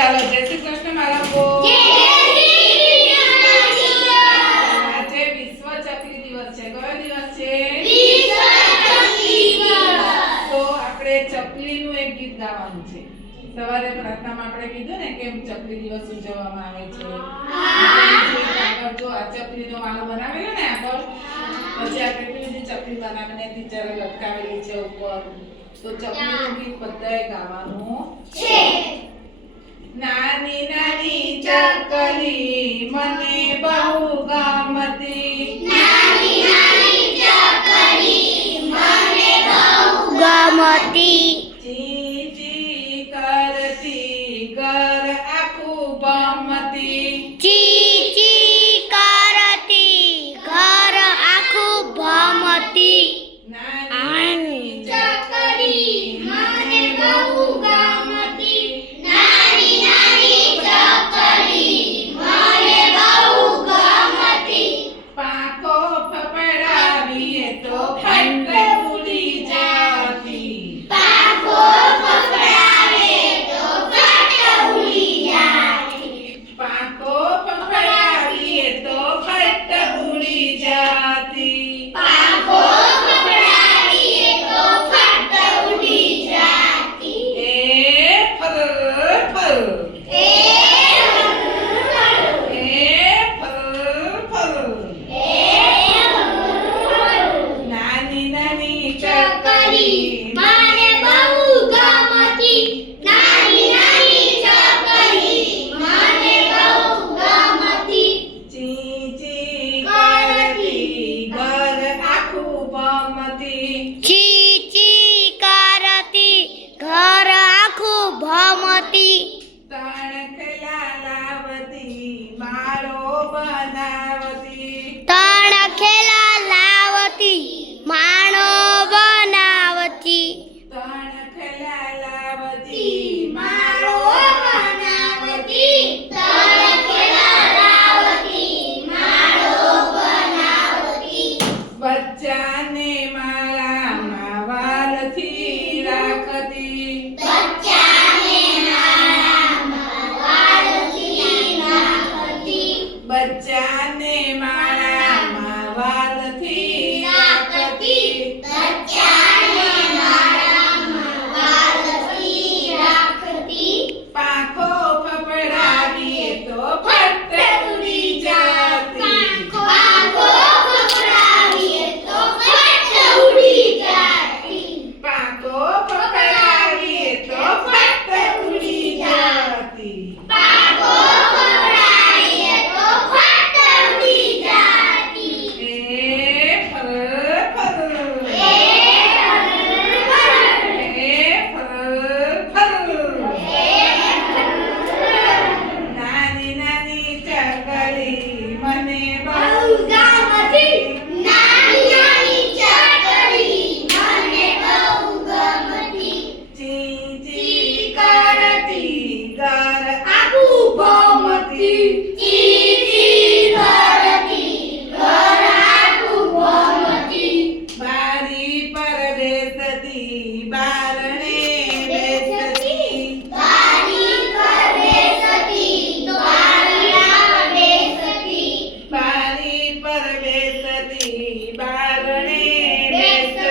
ચાલો જય શ્રી કૃષ્ણ બાળકો આજે વિશ્વ ચકલી દિવસ છે. કયો દિવસ છે? તો આપણે ચકલીનું એક ગીત ગાવાનું છે. સવારે પ્રાર્થનામાં આપણે કીધું ને કે ચકલી દિવસ ઉજવવામાં આવે છે. જો આ ચકલીનો માળો બનાવેલો ને આગળ પછી આપણે કેટલી બધી ચકલી બનાવીને ટીચરે લટકાવેલી છે ઉપર. તો ચકલીનું ગીત બધાએ ગાવાનું છે. નાની નાની ચકલી મને બહુ ગમે. Pati.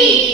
Ready?